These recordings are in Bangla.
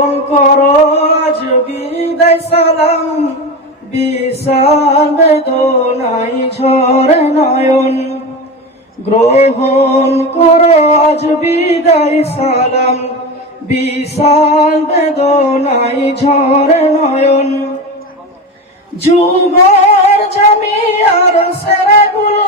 কর, আজ সালাম। বিশাল বেদনাই ঝরে নয়ন। গ্রহণ কর, আজ সালাম। বিশাল বেদনাই ঝরে নয়ন। যুগর জমি আর সেরা গুলশান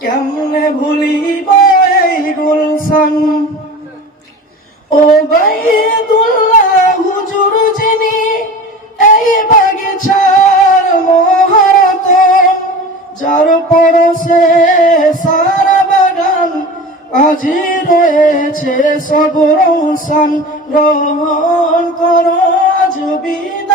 কেমনে ভুলিব এই গুলশান? ও বাইদুল্লাহ হুজুর যিনি, এই বাগিচার মহারতন যার পরশে সারা বাগান আজি রয়েছে সব রৌশন। গ্রহণ করো আজ বিদায়।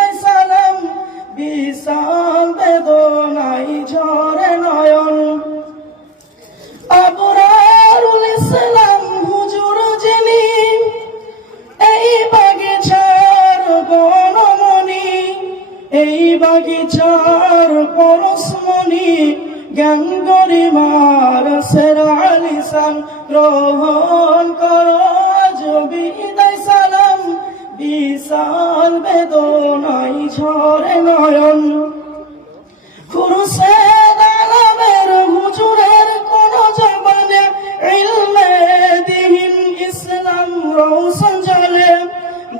এই বাগিচার পরশমণি জ্ঞান গরিমার সেরা আলিসান গ্রহণ কর বিদায় সালাম। বিশাল বেদনাই ঝরে নয়ন। খুরশেদ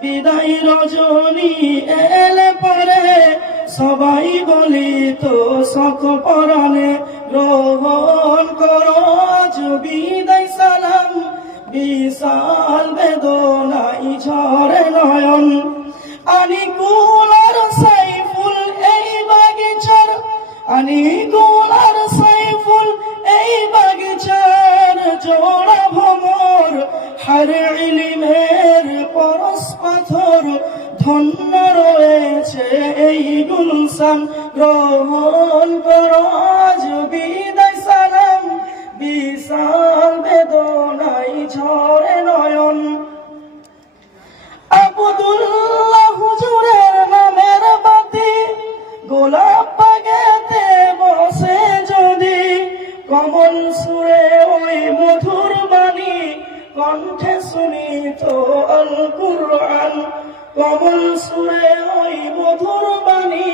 বিদায় রজনী এলে পরে। সবাই বলি তো শত পরাণে গ্রহণ করো বিদায় সালাম। বিশাল বেদনাই ঝরে নয়ন। আনিকুল ধন্য রয়েছে এই গুলশান। গ্রহণ করো আজ বিদায় সালাম। বিশাল বেদনাই ঝরে নয়ন। আবদুল্লাহ হুজুরের নামের বাতি। গোলাপ বাগেতে বসে যদি কমল সুরে ওই মধুর বাণী। কণ্ঠে শুনি তো আল কুরআন কমল সুরে ওই মধুর বাণী।